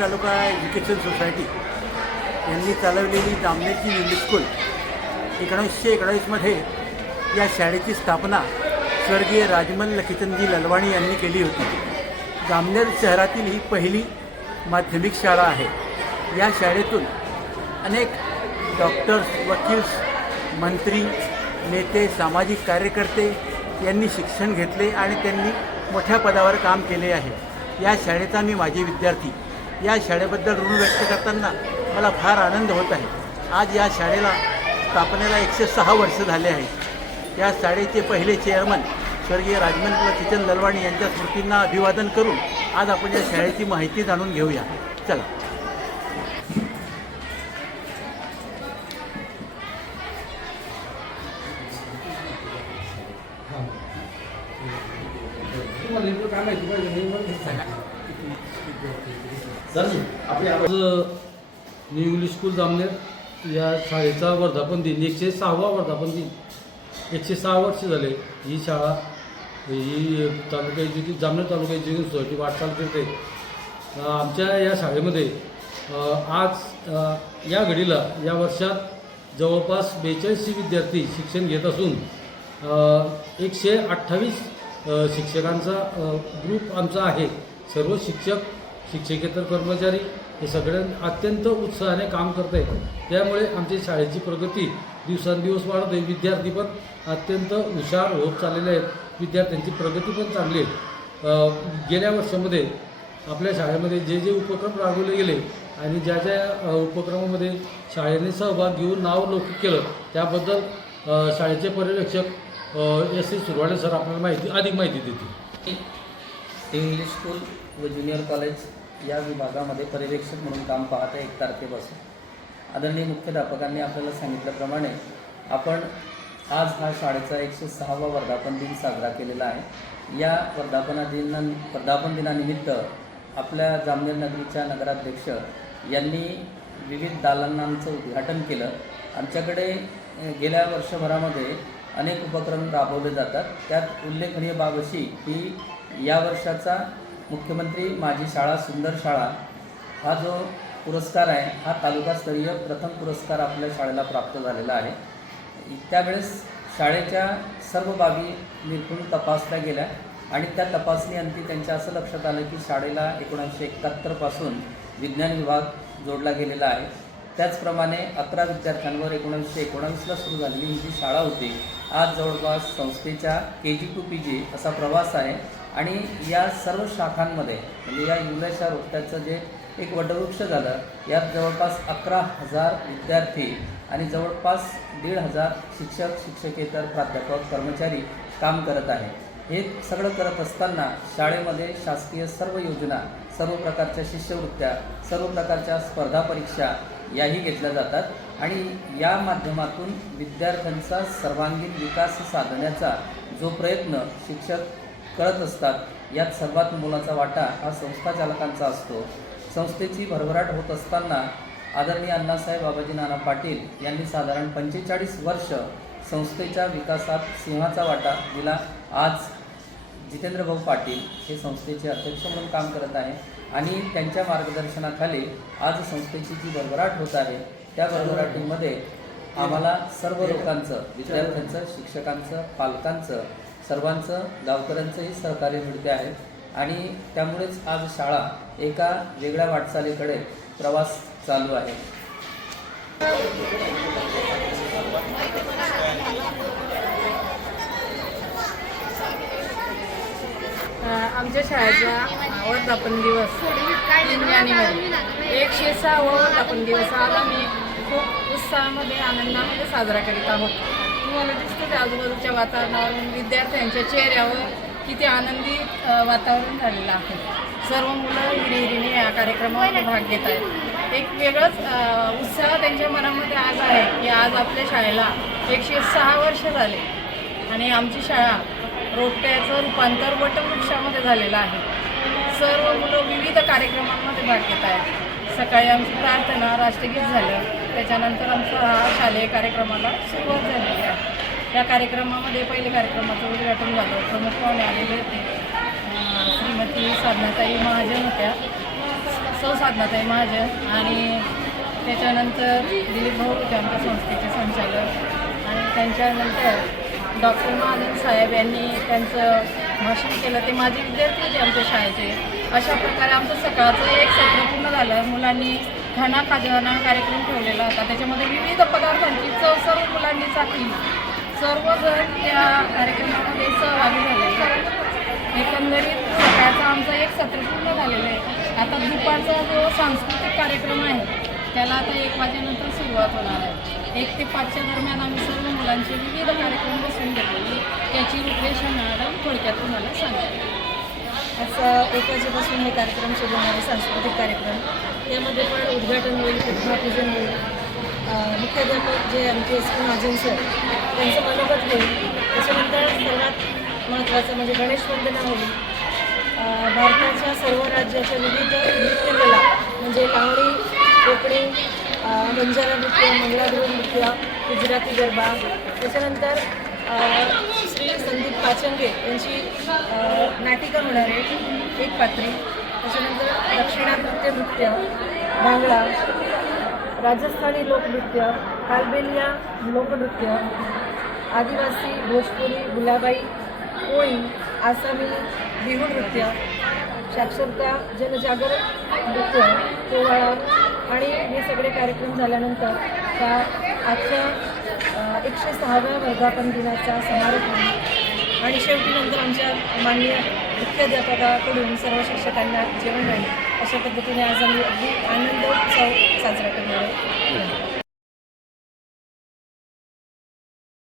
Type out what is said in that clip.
तालुका education society यांनी चालवलेली जामनेरची English school एकोणीसशे एकोणीसमध्ये या शाळेची स्थापना स्वर्गीय राजमल लखिचंदजी ललवाणी यांनी केली होती. जामनेर शहरातील ही पहिली माध्यमिक शाळा आहे. या शाळेतून अनेक डॉक्टर्स वकील्स मंत्री नेते सामाजिक कार्यकर्ते यांनी शिक्षण घेतले आणि त्यांनी मोठ्या पदावर काम केले आहे. या शाळेचा मी माझे विद्यार्थी. या शाळेबद्दल ऋण व्यक्त करताना मला फार आनंद होत आहे. आज या शाळेला स्थापनेला एकशे सहा वर्ष झाले आहेत या शाळेचे पहिले चेअरमन स्वर्गीय राजमंत्र किचन ललवाणी यांच्या स्मृतींना अभिवादन करून आज आपण या शाळेची माहिती जाणून घेऊया. चला. आज न्यू इंग्लिश स्कूल जामनेर. या शाळेचा वर्धापन दिन एकशे सहावा वर्धापन दिन. एकशे सहा वर्ष झाले ही शाळा ही taluka education Jamner taluka education society वाटचाल करते. आमच्या या शाळेमध्ये आज या घडीला या वर्षात जवळपास बेचाळीसशे विद्यार्थी शिक्षण घेत असून एकशे अठ्ठावीस शिक्षकांचा ग्रुप आमचा आहे. सर्व शिक्षक शिक्षकेतर कर्मचारी हे सगळ्यां अत्यंत उत्साहाने काम करत आहेत त्यामुळे आमची शाळेची प्रगती दिवसांदिवस वाढत आहे. विद्यार्थी पण अत्यंत हुशार होत चाललेले आहेत. विद्यार्थ्यांची प्रगती पण चांगली आहे. गेल्या वर्षामध्ये आपल्या शाळेमध्ये जे जे उपक्रम राबवले गेले आणि ज्या ज्या उपक्रमामध्ये शाळेने सहभाग घेऊन नाव लौकिक केलं त्याबद्दल शाळेचे पर्यवेक्षक एस. सी. सुरवाडे सर आपल्याला माहिती अधिक माहिती देतील. इंग्लिश स्कूल व ज्युनियर कॉलेज या विभागामध्ये पर्यवेक्षक म्हणून काम पाहत आहे एक तारखेपासून. आदरणीय मुख्याध्यापकांनी आपल्याला सांगितल्याप्रमाणे आपण आज हा शाळेचा एकशे सहावा वर्धापन दिन साजरा केलेला आहे. या वर्धापना दिना वर्धापन दिनानिमित्त आपल्या जामनेर नगरीच्या नगराध्यक्ष यांनी विविध दालनांचं उद्घाटन केलं. आमच्याकडे गेल्या वर्षभरामध्ये अनेक उपक्रम राबवले जातात. त्यात उल्लेखनीय बाब अशी की या वर्षाचा मुख्यमंत्री माझी शाळा सुंदर शाळा हा जो पुरस्कार आहे हा तालुकास्तरीय प्रथम पुरस्कार आपल्या शाळेला प्राप्त झालेला आहे. त्यावेळेस शाळेच्या सर्व बाबी निरखून तपासल्या गेल्या आणि त्या तपासणीअंती त्यांच्या असं लक्षात आलं की शाळेला एकोणीसशे एकाहत्तरपासून विज्ञान विभाग जोडला गेलेला आहे. त्याचप्रमाणे अकरा विद्यार्थ्यांवर एकोणीसशे एकोणावीसला सुरू झालेली ही जी शाळा होती आज जवळपास संस्थेच्या के जी टू पी जी असा प्रवास आहे. आणि या सर्व शाखांमध्ये म्हणजे या इंग्रजच्या रोट्याचं जे एक वटवृक्ष झालं यात जवळपास अकरा हजार विद्यार्थी आणि जवळपास दीड हजार शिक्षक शिक्षकेतर प्राध्यापक कर्मचारी काम करत आहे हे सगळं करत असताना शाळेमध्ये शासकीय सर्व योजना सर्व प्रकारच्या शिष्यवृत्त्या सर्व प्रकारच्या स्पर्धा परीक्षा याही घेतल्या जातात आणि या माध्यमातून विद्यार्थ्यांचा सर्वांगीण विकास साधण्याचा जो प्रयत्न शिक्षक करत असतात यात सर्वात मोलाचा वाटा हा संस्था चालकांचा असतो. संस्थेची भरभराट होत असताना आदरणीय अण्णासाहेब बाबाजी नाना पाटील यांनी साधारण पंचेचाळीस वर्ष संस्थेच्या विकासात सिंहाचा वाटा दिला. आज जितेंद्रभाऊ पाटील हे संस्थेचे अध्यक्ष म्हणून काम करत आहे आणि त्यांच्या मार्गदर्शनाखाली आज संस्थेची जी भरभराट होत आहे त्या भरभराटीमध्ये आम्हाला सर्व लोकांचं विद्यार्थ्यांचं शिक्षकांचं पालकांचं सर्वांचं गावकऱ्यांचंही सहकार्य मिळते आहे. आणि त्यामुळेच आज शाळा एका वेगळ्या वाटचालीकडे प्रवास चालू आहे. आमच्या शाळेचा वर्धापन दिवस तीन जानेवारी एकशे सहा वर्धापन दिवस. आज आम्ही उत्साहामध्ये आनंदामध्ये साजरा करीत आहोत. तुम्हाला दिसतं ते आजूबाजूच्या वातावरणावरून विद्यार्थ्यांच्या चेहऱ्यावर किती आनंदी वातावरण झालेलं आहे. सर्व मुलं हिरिहिरीने या कार्यक्रमामध्ये भाग घेत आहेत. एक वेगळंच उत्साह त्यांच्या मनामध्ये आज आहे की आज आपल्या शाळेला एकशे सहा वर्ष झाले आणि आमची शाळा रोपट्याचं रूपांतर वटवृक्षामध्ये झालेलं आहे. सर्व मुलं विविध कार्यक्रमांमध्ये भाग घेत आहेत. सकाळी आमची प्रार्थना राष्ट्रगीत झालं. त्याच्यानंतर आमचा हा शालेय कार्यक्रमाला सुरुवात झालेली आहे. त्या कार्यक्रमामध्ये पहिले कार्यक्रमाचं उद्घाटन झालं. प्रमुख पाहुणे आलेले होते. श्रीमती साधनाताई महाजन होत्या. सौ साधनाताई महाजन आणि त्याच्यानंतर दिलीप भाऊ होते आमच्या संस्थेचे संचालक. आणि त्यांच्यानंतर डॉक्टर महाजन साहेब यांनी त्यांचं भाषण केलं ते माझे विद्यार्थी होते आमच्या शाळेचे. अशा प्रकारे आमचं सकाळचं एक सत्र पूर्ण झालं. मुलांनी खाना खाजाना कार्यक्रम ठेवलेला होता. त्याच्यामध्ये विविध पदार्थांची चव सर्व मुलांनी चाकली सर्वजण त्या कार्यक्रमामध्ये सहभागी झाले. एकंदरीत सकाळचं आमचं एक सत्र पूर्ण झालेलं आहे. आता दुपारचा जो सांस्कृतिक कार्यक्रम आहे त्याला आता एक वाजेनंतर सुरुवात होणार आहे. एक ते पाचच्या दरम्यान आम्ही सर्व मुलांचे विविध कार्यक्रम बसून घेतले त्याची रूपरेषा मॅडम थोडक्यात तुम्हाला सांगितली असं एक वाजेपासून हे कार्यक्रम सुरू होणार आहे सांस्कृतिक कार्यक्रम. यामध्ये पण उद्घाटन होईल प्रतिभापूजन होईल. मुख्याध्यापक जे आमचे एस पी महाजन सर त्यांचं मनोगत होईल. त्याच्यानंतर सर्वात महत्त्वाचं म्हणजे गणेश वंदना होईल. भारताच्या सर्व राज्याच्या विविध नृत्यकला म्हणजे लावणी कोकणी बंजारा नृत्य मंगळागृह नृत्य गुजराती गरबा. त्याच्यानंतर श्री संदीप पाचंगे यांची नाटिका होणार आहे एक पात्री. त्याच्यानंतर दक्षिणानृत्य नृत्य भांगडा राजस्थानी लोकनृत्य कालबेलिया लोकनृत्य आदिवासी भोजपुरी गुलाबाई कोळी आसामी बिहू नृत्य साक्षरता जनजागरण नृत्य पोवाडा आणि हे सगळे कार्यक्रम झाल्यानंतर त्या आजच्या एकशे सहाव्या वर्धापन दिनाचा समारोप होईल आणि शेवटी नंतर आमच्या माननीय मुख्याध्यापकाकडून सर्व शिक्षकांना जेवण राहील अशा पद्धतीने आज आम्ही अगदी आनंद उत्सव साजरा करणार आहे